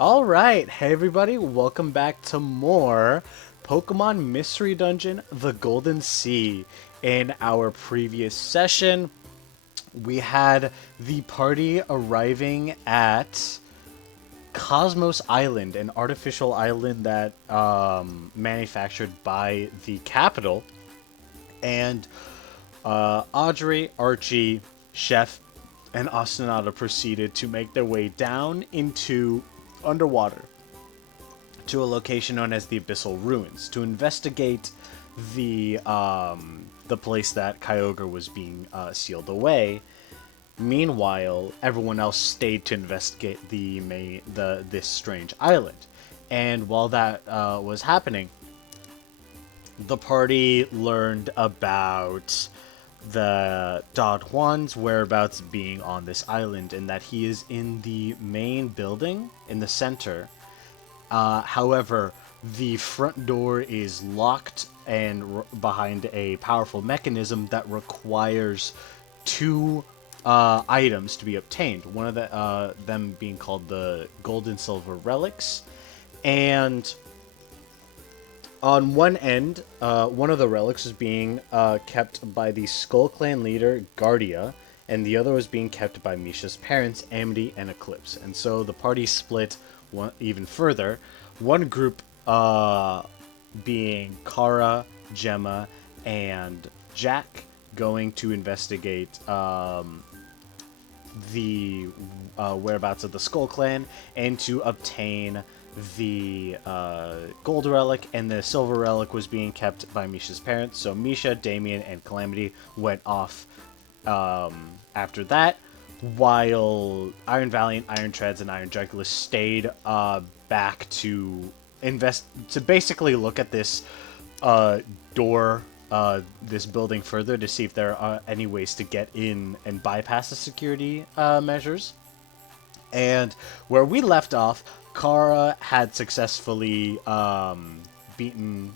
Alright, hey everybody, welcome back to more Pokemon Mystery Dungeon, The Golden Sea. In our previous session, we had the party arriving at Cosmos Island, an artificial island that manufactured by the capital. And Audrey, Archie, Chef, and Ostinato proceeded to make their way down into underwater to a location known as the Abyssal Ruins to investigate the place that Kyogre was being sealed away. Meanwhile, everyone else stayed to investigate this strange island. And while that was happening, the party learned about the Don Juan's whereabouts being on this island, and that he is in the main building in the center. However, the front door is locked and behind a powerful mechanism that requires two items to be obtained. One of them being called the gold and silver relics, and on one end, one of the relics was being kept by the Skull Clan leader Guardia, and the other was being kept by Misha's parents, Amity and Eclipse. And so the party split even further. One group being Kara, Gemma, and Jack going to investigate the whereabouts of the Skull Clan and to obtain the gold relic, and the silver relic was being kept by Misha's parents. So Misha, Damien, and Calamity went off after that, while Iron Valiant, Iron Treads, and Iron Jugular stayed back to basically look at this door, this building further to see if there are any ways to get in and bypass the security measures. And where we left off, Kara had successfully beaten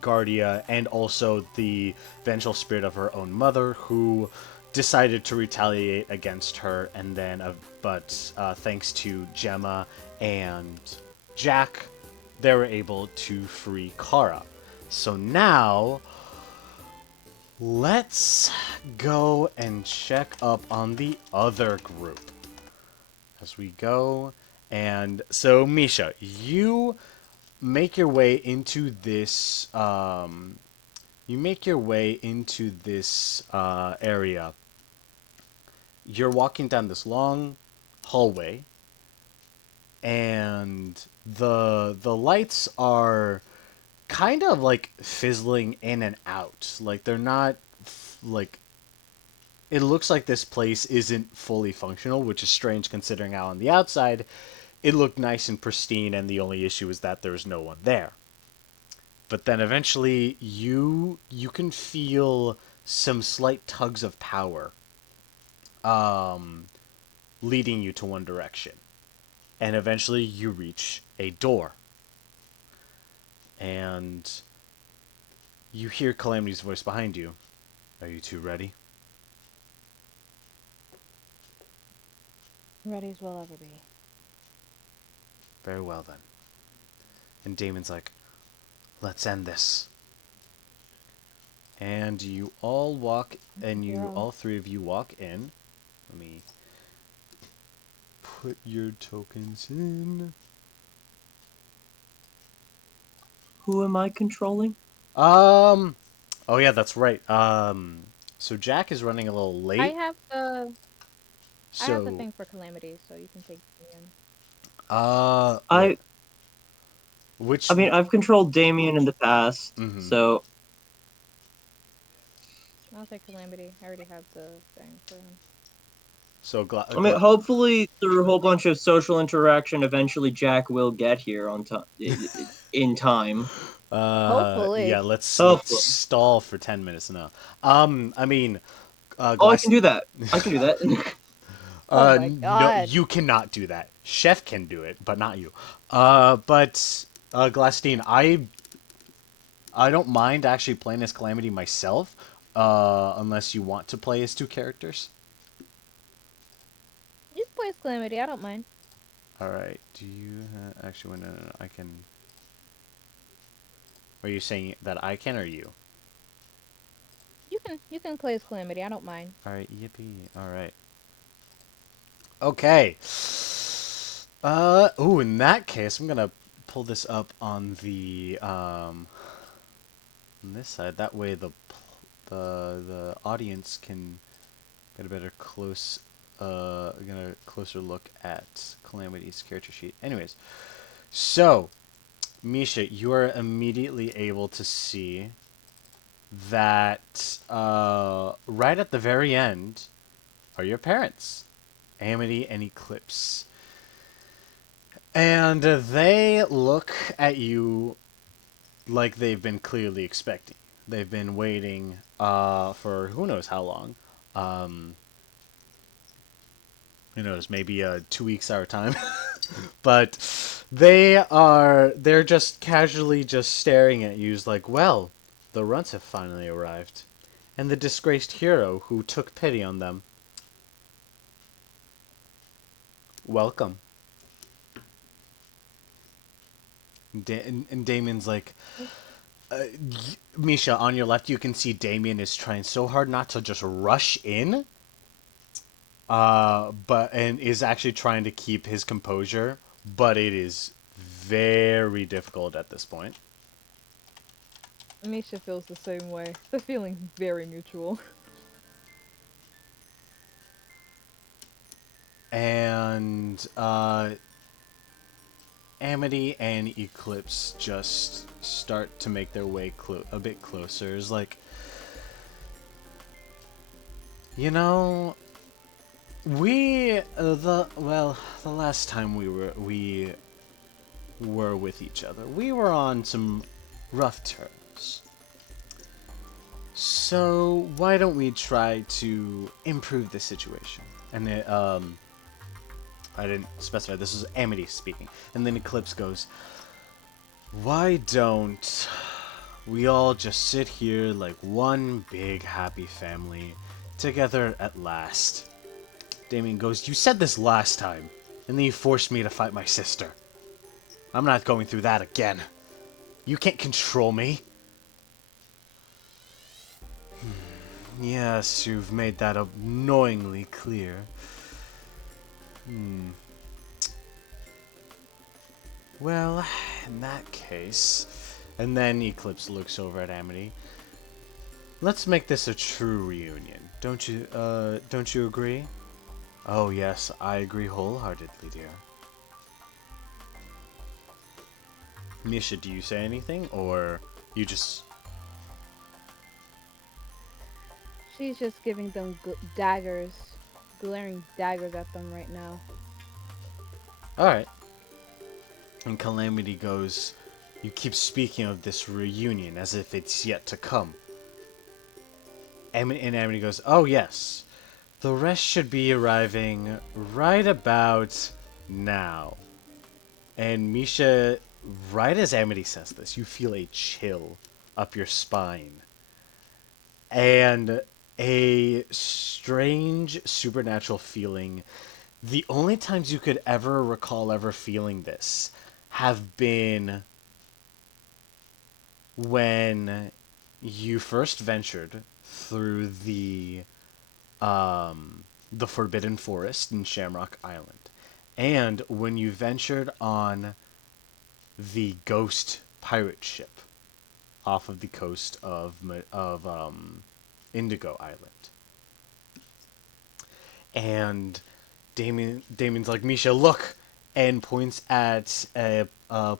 Guardia and also the vengeful spirit of her own mother, who decided to retaliate against her. And then, but thanks to Gemma and Jack, they were able to free Kara. So now, let's go and check up on the other group as we go. And so, Misha, you make your way into this. You make your way into this area. You're walking down this long hallway, and the lights are kind of like fizzling in and out. Like they're not like it looks like this place isn't fully functional, which is strange considering how on the outside it looked nice and pristine, and the only issue is that there's no one there. But then eventually you can feel some slight tugs of power leading you to one direction. And eventually you reach a door. And you hear Calamity's voice behind you. Are you two ready? Ready as we'll ever be. Very well then. And Damon's like, let's end this. And you all walk, and all three of you walk in. Let me put your tokens in. Who am I controlling? Oh yeah, that's right. So Jack is running a little late. I have the So thing for Calamity, so you can take Damien. I which I mean I've controlled Damien in the past, so I'll take Calamity. I already have the thing for him. So I mean hopefully through a whole bunch of social interaction, eventually Jack will get here on time. In time. Hopefully. Yeah, let's stall for 10 minutes now. I mean, oh, I can do that. I can do that. Oh my god. No, you cannot do that. Chef can do it, but not you. But Glastine, I don't mind actually playing as Calamity myself, unless you want to play as two characters. You can play as Calamity, I don't mind. All right. Do you actually? No, no, no. I can. Are you saying that I can or you? You can play as Calamity. I don't mind. All right. Yippee. All right. Okay. Ooh, in that case, I'm gonna pull this up on the on this side. That way, the audience can get a better get a closer look at Calamity's character sheet. Anyways, so Misha, you are immediately able to see that right at the very end are your parents, Amity and Eclipse. And they look at you like they've been clearly expecting. They've been waiting for who knows how long. Um, who knows, maybe 2 weeks our time. But they're just casually just staring at you like, well, the runts have finally arrived. And the disgraced hero who took pity on them. Welcome. And Damien's like, Misha, on your left, you can see Damien is trying so hard not to just rush in, and is actually trying to keep his composure, but it is very difficult at this point. Misha feels the same way. The feeling's very mutual. And Amity and Eclipse just start to make their way a bit closer. It's like, you know, the last time we were with each other, we were on some rough terms. So why don't we try to improve the situation? And I didn't specify. This is Amity speaking, and then Eclipse goes, "Why don't we all just sit here like one big happy family, together at last?" Damien goes, "You said this last time, and then you forced me to fight my sister. I'm not going through that again. You can't control me." "Yes, you've made that annoyingly clear. Hmm. Well, in that case..." And then Eclipse looks over at Amity. "Let's make this a true reunion. Don't you agree?" "Oh yes, I agree wholeheartedly, dear." Misha, do you say anything, or you just... She's just giving them daggers, glaring daggers at them right now. Alright. And Calamity goes, "You keep speaking of this reunion as if it's yet to come." And Amity goes, "Oh yes. The rest should be arriving right about now." And Misha, right as Amity says this, you feel a chill up your spine. And a strange supernatural feeling. The only times you could ever recall ever feeling this have been when you first ventured through the Forbidden Forest in Shamrock Island, and when you ventured on the Ghost pirate ship off of the coast of Indigo Island. And Damien's like, "Misha, look," and points at a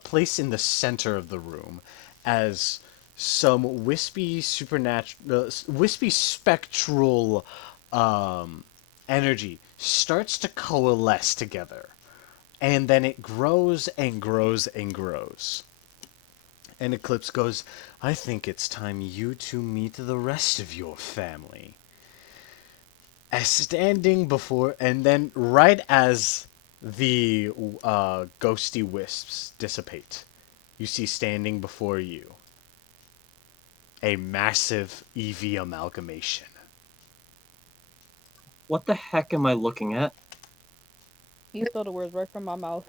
place in the center of the room as some wispy spectral energy starts to coalesce together, and then it grows and grows and grows. And Eclipse goes, "I think it's time you two meet the rest of your family." As standing before, and then right as the ghosty wisps dissipate, you see standing before you a massive EV amalgamation. What the heck am I looking at? You stole the words right from my mouth.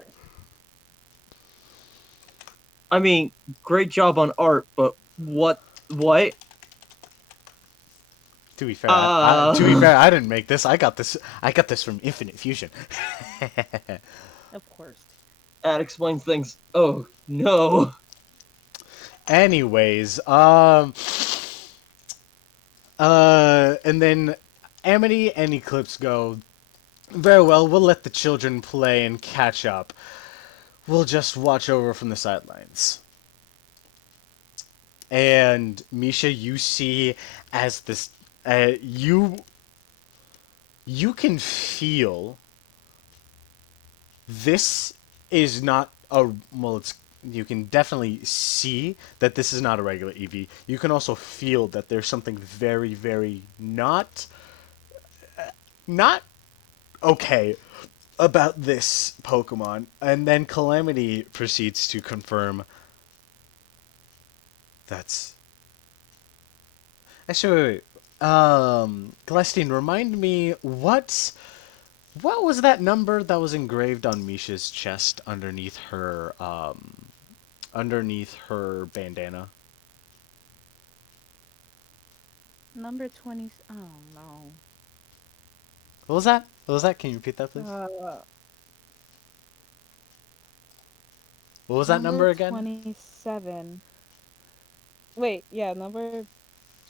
I mean, great job on art, but what? What? To be fair, I didn't make this. I got this. I got this from Infinite Fusion. Of course. That explains things. Oh no. Anyways, and then Amity and Eclipse go, very well, we'll let the children play and catch up. We'll just watch over from the sidelines. And Misha, you see as this, you can feel this is not a, well, it's, you can definitely see that this is not a regular EV. You can also feel that there's something very, very not okay about this Pokemon. And then Calamity proceeds to confirm that's. Actually, wait, wait. Glastine, remind me what was that number that was engraved on Misha's chest underneath her bandana? Number 20. Oh no. What was that? What was that? Can you repeat that, please? What was that Number number again? 27. Wait, yeah, number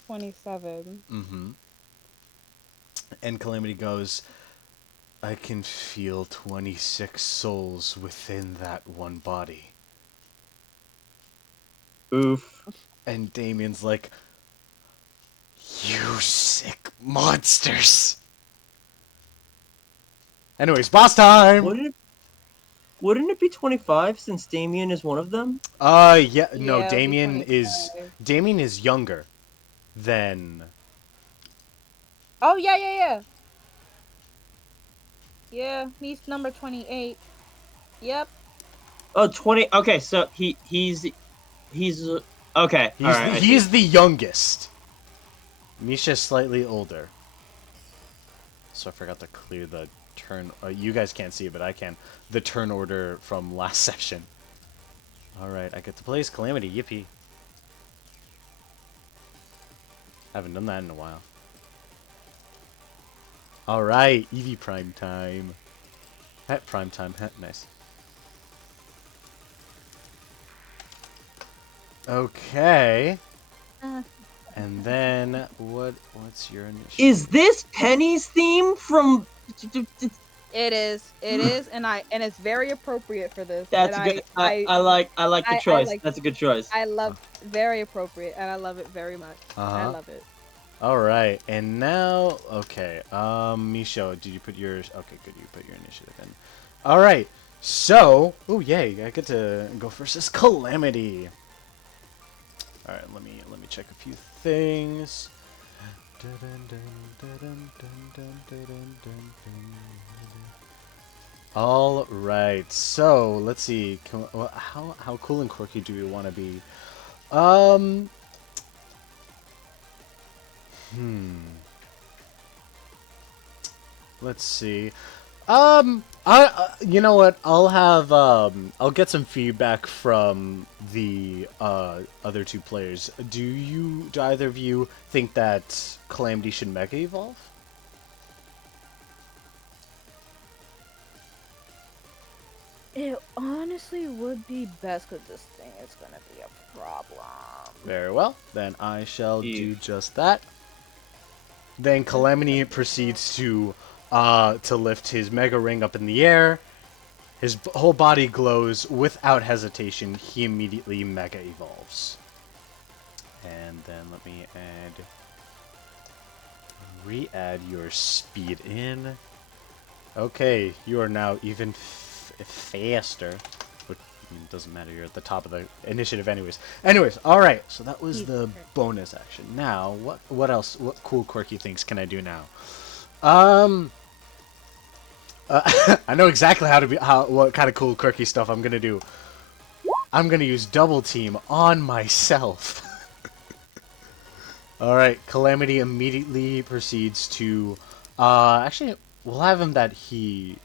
27. Mm-hmm. And Calamity goes, I can feel 26 souls within that one body. Oof. And Damien's like, you sick monsters! Anyways, boss time! Wouldn't it be 25 since Damien is one of them? Yeah, no, Yeah, it'll be 25. Damien is younger than. Oh, yeah, yeah, yeah. Yeah, he's number 28. Yep. Oh, 20. Okay, so he's okay. All right, I see. He's the youngest. Misha's slightly older. So I forgot to clear the turn. You guys can't see it, but I can. The turn order from last session. All right, I get to play as Calamity. Yippee! Haven't done that in a while. All right, Eevee Prime time. Hat Prime time. Hat nice. Okay. Uh, And then what's your initiative? Is this Penny's theme from? It is, and it's very appropriate for this. That's And good. I like the I choice. like, That's a good choice. I love very appropriate, and I love it very much. I Uh-huh. love it. All right, and now, okay, Misho, did you put yours? Okay, good, you put your initiative in. All right, so, oh yay, I get to go first as Calamity. All right, let me check a few things. All right, so let's see. How cool and quirky do we want to be? Um, hmm. Let's see. You know what? I'll get some feedback from the other two players. Do either of you think that Calamity should Mega Evolve? It honestly would be best because this thing is gonna be a problem. Very well, then I shall Eve. do just that. Then Calamity proceeds to lift his Mega Ring up in the air. His whole body glows without hesitation. He immediately Mega Evolves. And then let me re-add your speed in. Okay, you are now even faster. But it doesn't matter, you're at the top of the initiative anyways. Anyways, alright, so that was the bonus action. Now, what else, what cool quirky things can I do now? I know exactly what kind of cool quirky stuff I'm gonna do. I'm gonna use Double Team on myself. Alright, Calamity immediately proceeds to... actually, we'll have him that he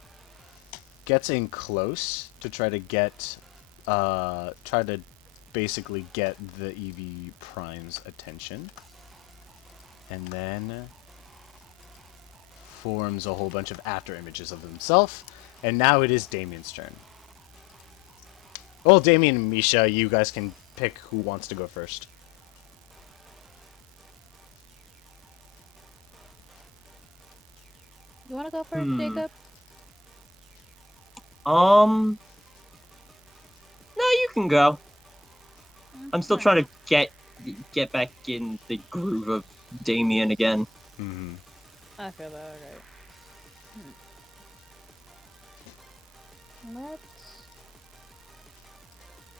gets in close to try to basically get the EV Prime's attention. And then forms a whole bunch of after images of himself. And now it is Damien's turn. Well, Damien and Misha, you guys can pick who wants to go first. You want to go first, Hmm. Jacob? No, you can go. I'm still Alright. trying to get back in the groove of Damien again. Mm-hmm. I feel that, alright.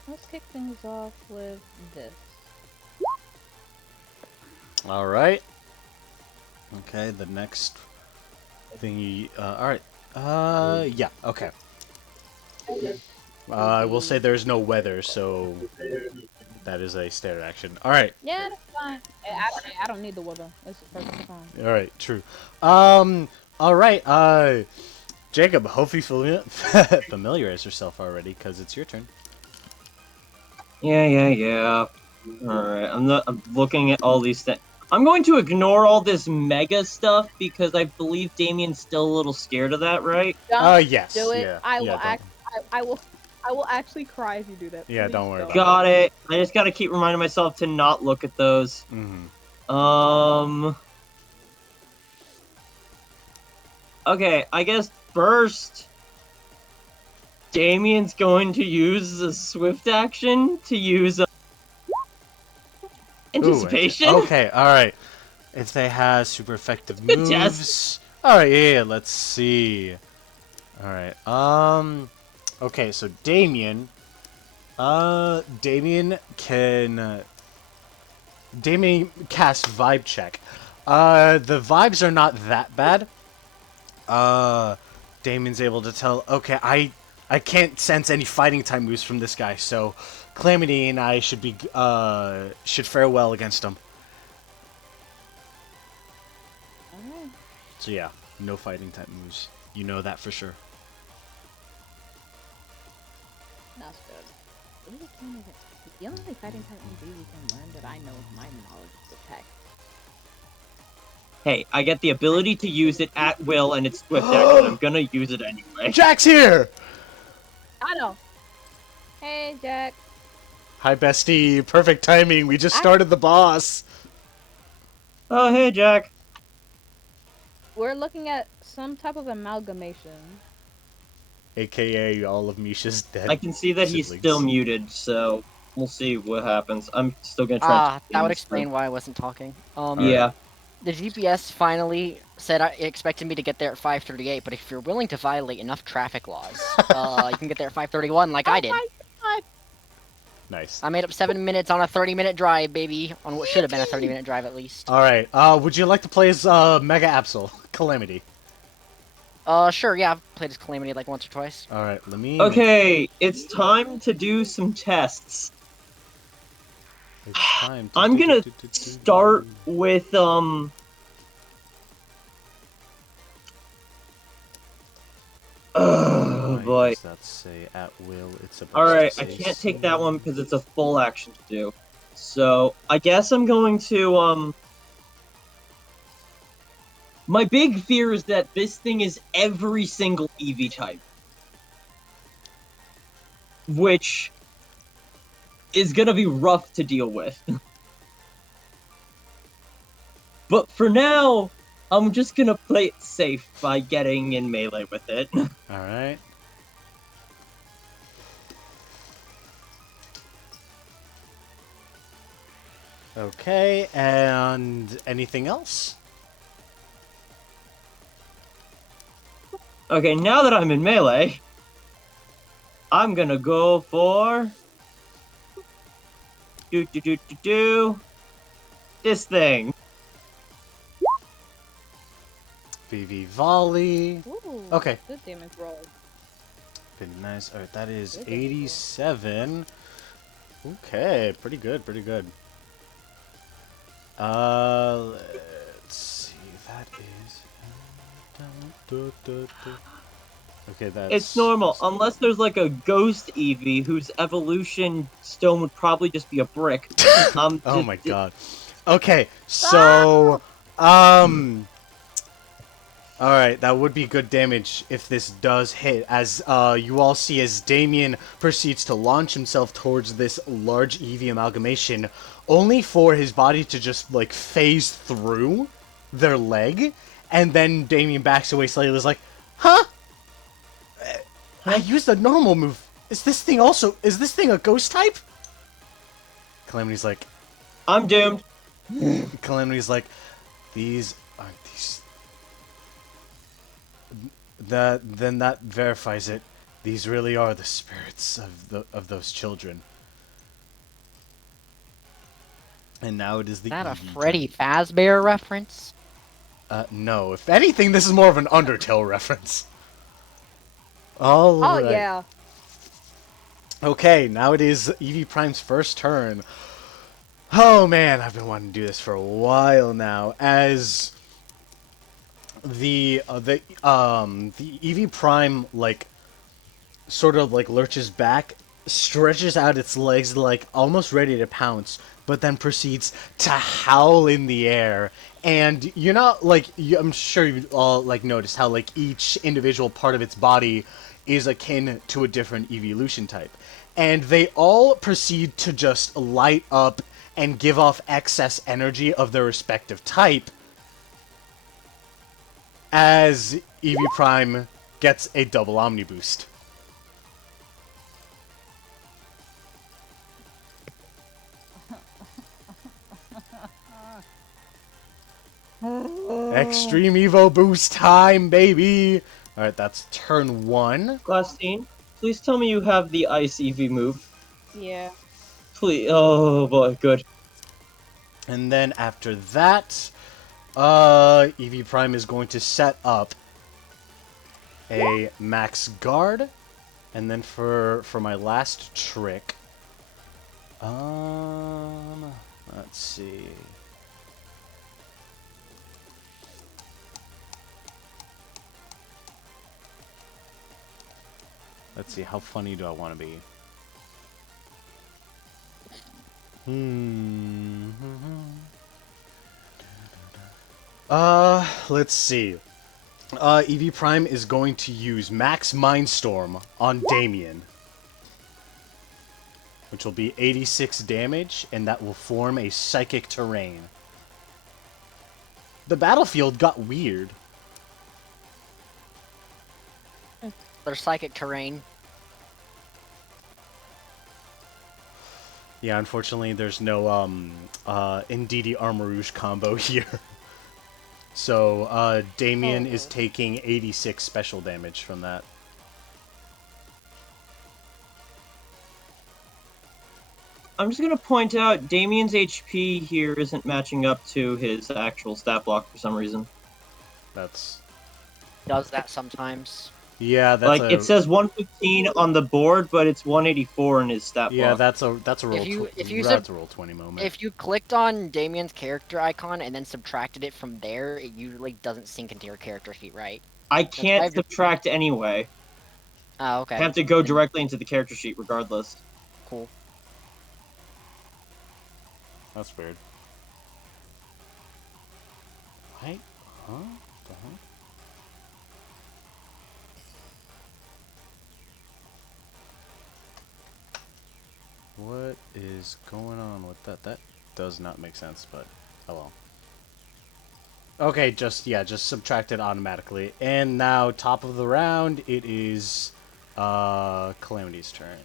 Let's kick things off with this. All right. Okay, the next thing you... all right. Yeah, okay. I will say there's no weather, so that is a standard action. All right. Yeah, that's fine. I don't need the weather. It's perfectly fine. All right, true. All right. Jacob, hopefully familiarize yourself already, because it's your turn. Yeah. Alright, I'm looking at all these things. I'm going to ignore all this mega stuff because I believe Damien's still a little scared of that, right? Don't Yes. do it. Yeah. I Yeah, will don't. act. I will actually cry if you do that. Yeah, Please don't worry don't. about it. Got it. I just gotta keep reminding myself to not look at those. Mm-hmm. Um. Okay, I guess first, Damien's going to use a swift action to use Ooh, anticipation. okay, alright. If they have super effective Good test. moves. Alright, yeah, let's see. Alright, okay, so Damien. Damien can. Damien casts Vibe Check. The vibes are not that bad. Damien's able to tell, okay, I can't sense any fighting type moves from this guy, so Calamity and I should fare well against him. Alright. So yeah, no fighting type moves. You know that for sure. That's good. Eevee can't even. The only fighting type move Eevee can learn that I know of my knowledge is attack. Hey, I get the ability to use it at will and it's swift action. I'm gonna use it anyway. Jack's here! I know. Hey, Jack. Hi, bestie. Perfect timing. We just started the boss. Oh, hey, Jack. We're looking at some type of amalgamation. AKA all of Misha's dead I can see that he's still siblings. muted, so we'll see what happens. I'm still gonna try to Ah, keep that would things explain why I wasn't talking. Alright. Yeah. The GPS finally said it expected me to get there at 5:38, but if you're willing to violate enough traffic laws, you can get there at 5:31 like I did. My God. Nice. I made up 7 minutes on a 30-minute drive, baby. On what should have been a 30-minute drive at least. Alright, would you like to play as Mega Absol? Calamity. Sure, yeah, I've played as Calamity like once or twice. Alright, let me... Okay, it's time to do some tests. It's time to I'm gonna start with, oh Why boy. does that say at will? It's supposed Alright, to I say can't take that slow. one because it's a full action to do. So, I guess I'm going to, my big fear is that this thing is every single EV type. Which is gonna be rough to deal with. But for now, I'm just gonna play it safe by getting in melee with it. Alright. Okay, and anything else? Okay, now that I'm in melee, I'm gonna go for this thing. VV Volley. Ooh. Okay. Good damage roll. Pretty nice. Alright, that is Good damage roll. 87. Okay, pretty good, pretty good. Let's see. That is... Okay, that's... It's normal, unless there's like a ghost Eevee whose evolution stone would probably just be a brick. Oh my god. Okay, Ah! so... Alright, that would be good damage if this does hit, as you all see as Damien proceeds to launch himself towards this large Eevee amalgamation, only for his body to just, like, phase through their leg, and then Damien backs away slightly, is like, huh? I Huh? used a normal move. Is this thing a ghost type? Calamity's like, I'm doomed. Calamity's like, these aren't these... Then that verifies it. These really are the spirits of those children. And now it is the Is that a Eevee Freddy turn. Fazbear reference? No. If anything, this is more of an Undertale reference. All Oh right. yeah. Okay, now it is Eevee Prime's first turn. Oh man, I've been wanting to do this for a while now. As the Eevee Prime like sort of like lurches back, stretches out its legs like almost ready to pounce, but then proceeds to howl in the air. And you're not like I'm sure you all like noticed how like each individual part of its body is akin to a different evolution type. And they all proceed to just light up and give off excess energy of their respective type as Eevee Prime gets a double Omni Boost. Extreme Evo boost time, baby! Alright, that's turn 1. Glastine, please tell me you have the Ice Eevee move. Yeah. Please. Oh boy, good. And then after that, Eevee Prime is going to set up a max guard. And then for my last trick, let's see. Let's see, how funny do I want to be? Let's see. Eevee Prime is going to use Max Mindstorm on Damien, which will be 86 damage, and that will form a Psychic Terrain. The battlefield got weird. Their psychic terrain. Yeah, unfortunately, there's no Indeedee Armor Rouge combo here. So, Damien is taking 86 special damage from that. I'm just gonna point out Damien's HP here isn't matching up to his actual stat block for some reason. That's... Does that sometimes. Yeah, that's Like it says 115 on the board, but it's 184 in his stat Yeah, block. that's a roll. That's a roll 20 moment. If you clicked on Damien's character icon and then subtracted it from there, it usually doesn't sync into your character sheet, right? I can't subtract anyway. Oh, okay. I have to go directly into the character sheet regardless. Cool. That's weird. Right? Huh? The heck? What is going on with that? That does not make sense, but oh well. Okay, just subtract it automatically. And now, top of the round, it is Calamity's turn.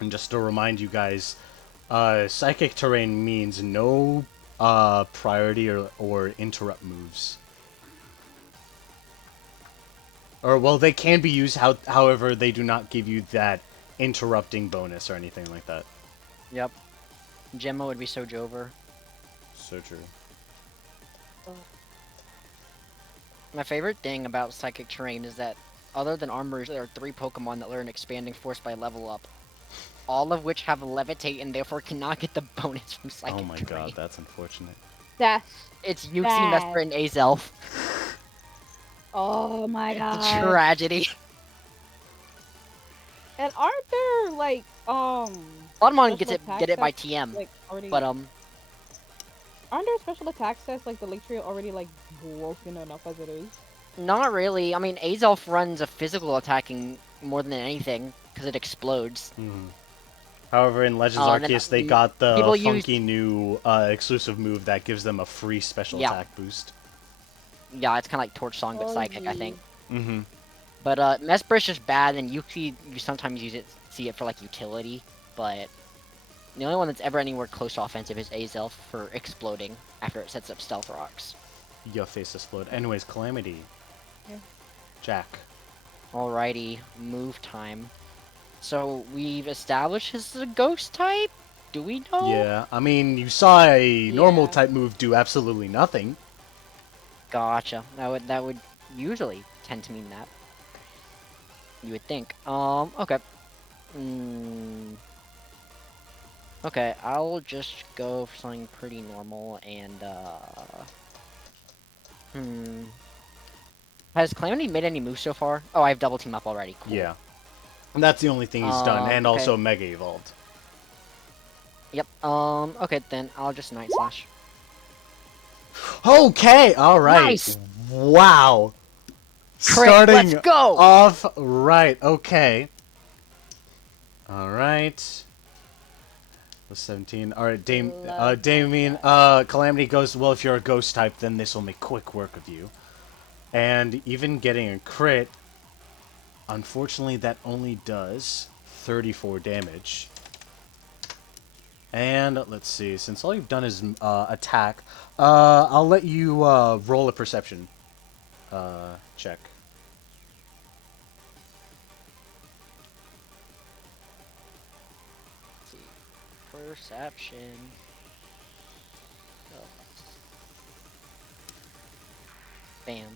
And just to remind you guys, Psychic Terrain means no priority or interrupt moves. Or, well, they can be used, however, they do not give you that interrupting bonus or anything like that. Yep. Gemma would be so Jover. So true. My favorite thing about Psychic Terrain is that, other than Armor, there are 3 Pokemon that learn Expanding Force by level up. All of which have Levitate and therefore cannot get the bonus from Psychic Oh my Terrain. god, that's unfortunate. That's It's Yuxi, bad. Mesper, and Azelf. Oh my The god. tragedy. And aren't there like Bloodmon special get it by sets, TM, like already? but Aren't there special attack sets like the Lake Trio already like broken enough as it is? not really. I mean, Azelf runs a physical attacking more than anything because it explodes. However, in Legends Then Arceus, they got the people funky new exclusive move that gives them a free special Yeah. attack boost. Yeah, it's kind of like Torch Song but Oh, psychic, I think. Mm-hmm. But Mesper is just bad, and Yuki you sometimes see it for like utility, but the only one that's ever anywhere close to offensive is Azelf for exploding after it sets up Stealth Rocks. Your face explode. Anyways, Calamity. Yeah. Jack. Alrighty, move time. So we've established this is a ghost type? Do we know? Yeah, I mean, you saw a normal Yeah. type move do absolutely nothing. Gotcha. That would usually tend to mean that. You would think. Okay. Okay, I'll just go for something pretty normal and Has Calamity made any moves so far? Oh, I have double team up already. Cool. Yeah. And that's the only thing he's done, and Okay. also Mega Evolved. Yep. Okay, then I'll just Night Slash. Okay, alright. Nice! Wow. Crit, Starting let's go! off right, okay. Alright. 17. Alright, Love Damien, that. Calamity goes, well, if you're a ghost type, then this will make quick work of you. And even getting a crit, unfortunately, that only does 34 damage. And let's see, since all you've done is attack, I'll let you roll a perception check. Let's see. Perception. Oh. Bam.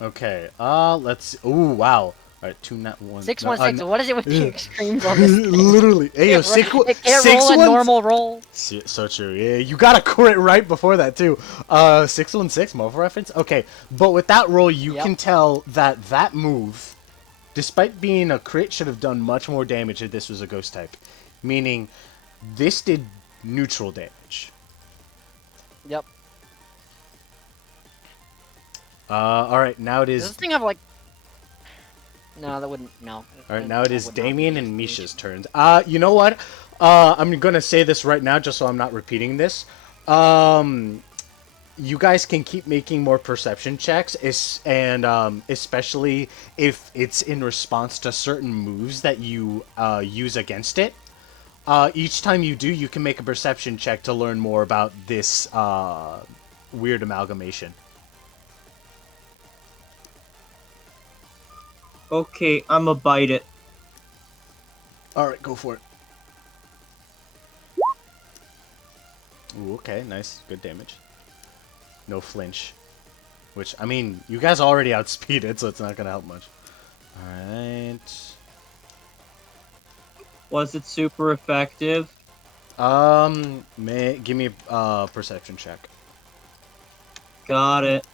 Okay, let's. Ooh, wow. Alright, 2 nat 1. 616. What is it with the extremes on this thing? Literally. Hey, yo, It can't roll a normal roll. So true. Yeah, you got a crit right before that, too. 616, Marvel reference? Okay, but with that roll, you can tell that that move, despite being a crit, should have done much more damage if this was a ghost type. Meaning, this did neutral damage. Yep. Alright, now it Does is... this thing have like... No, that wouldn't... No. Alright, now it is would not be Damien and used. Misha's turns. You know what? I'm gonna say this right now just so I'm not repeating this. You guys can keep making more perception checks, especially if it's in response to certain moves that you use against it. Each time you do, you can make a perception check to learn more about this weird amalgamation. Okay, I'ma bite it. Alright, go for it. Ooh, okay, nice. Good damage. No flinch. Which, I mean, you guys already outspeeded, so it's not gonna help much. Alright. Was it super effective? Give me a perception check. Got it.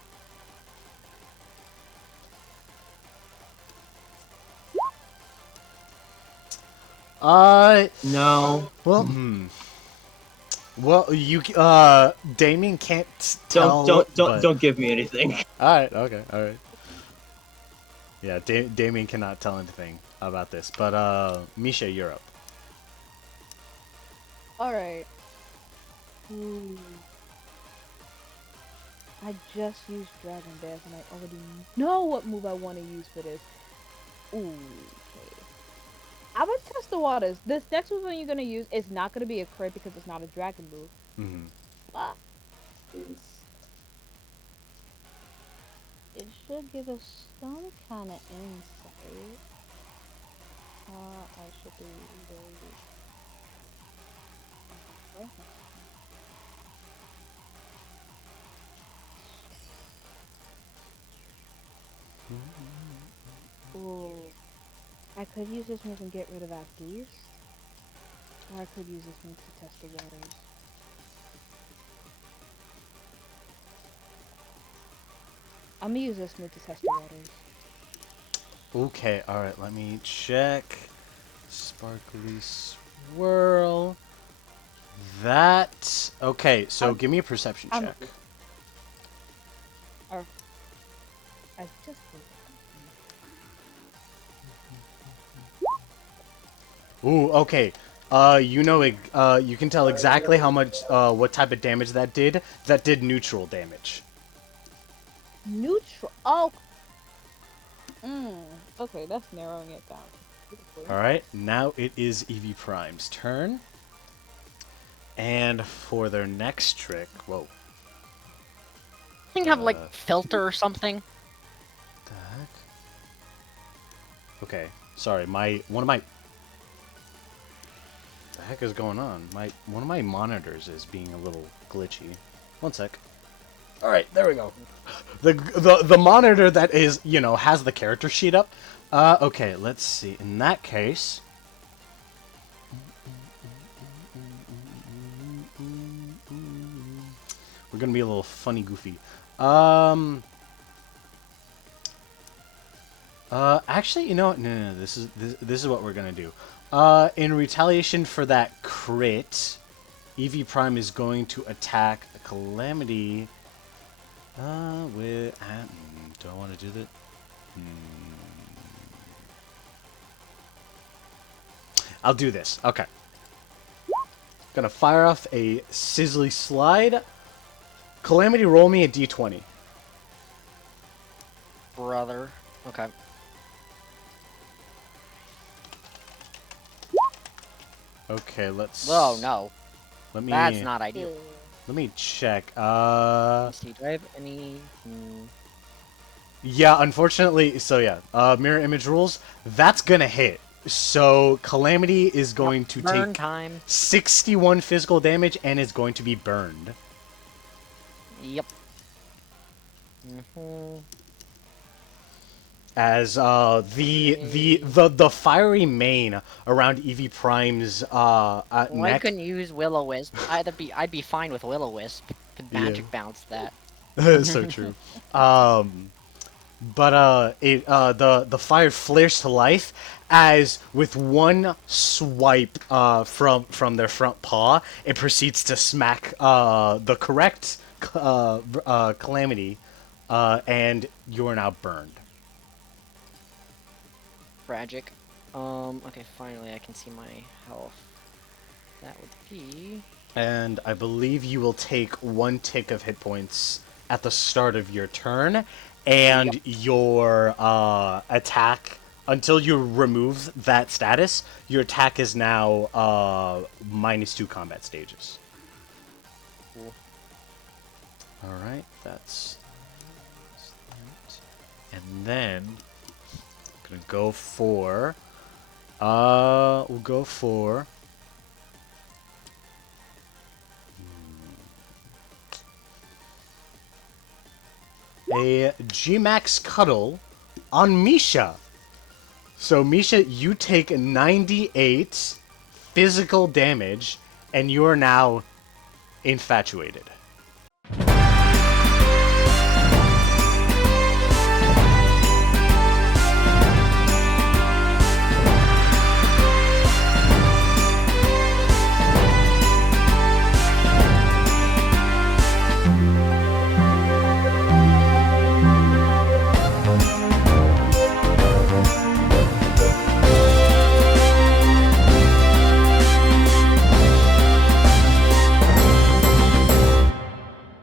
No. Well, Well, Damien can't tell. Don't give me anything. Alright, okay, alright. Yeah, Damien cannot tell anything about this, but, Misha, you're up. Alright. I just used Dragon Dance and I already know what move I want to use for this. Ooh, okay. I'm gonna test the waters. This next move you're gonna use is not gonna be a crit because it's not a dragon move. But it should give us some kind of insight. I should do Ooh. I could use this move and get rid of Abdus. Or I could use this move to test the waters. I'm gonna use this move to test the waters. Okay, alright, let me check. Sparkly swirl. That. Okay, so give me a perception I'm check. or I just Ooh, okay. You can tell exactly how much, what type of damage that did. That did neutral damage. neutral. Oh. Okay, that's narrowing it down. Beautifully. Alright, now it is Eevee Prime's turn. And for their next trick, whoa. I think have like filter or something. The heck? Okay, sorry, one of my the heck is going on? One of my monitors is being a little glitchy. One sec. All right, there we go. The monitor that is, has the character sheet up. Okay, let's see. In that case, we're gonna be a little funny, goofy. Actually, you know what? No. This is what we're gonna do. In retaliation for that crit, Eevee Prime is going to attack Calamity. Do I want to do that? I'll do this. Okay. Gonna fire off a Sizzly Slide. Calamity, roll me a d20. Brother. Okay. Okay, let's. Oh no. Let me. That's not ideal. Let me check. Let's see, do I have any... Yeah, unfortunately, so yeah. Mirror image rules. That's gonna hit. So Calamity is going to burn take time. 61 physical damage and is going to be burned. Yep. As the fiery mane around Eevee Prime's Well, I neck. couldn't use Will-O-Wisp. I'd be fine with Will-O-Wisp. Could magic bounce that. So true. But the fire flares to life as with one swipe from their front paw, it proceeds to smack the correct Calamity, and you are now burned. Tragic. Okay, finally I can see my health. That would be... And I believe you will take one tick of hit points at the start of your turn, and your attack, until you remove that status, your attack is now -2 combat stages. Cool. Alright, that's that. And then, gonna go for, we'll go for, a G-Max Cuddle on Micha. So, Micha, you take 98 physical damage, and you are now infatuated.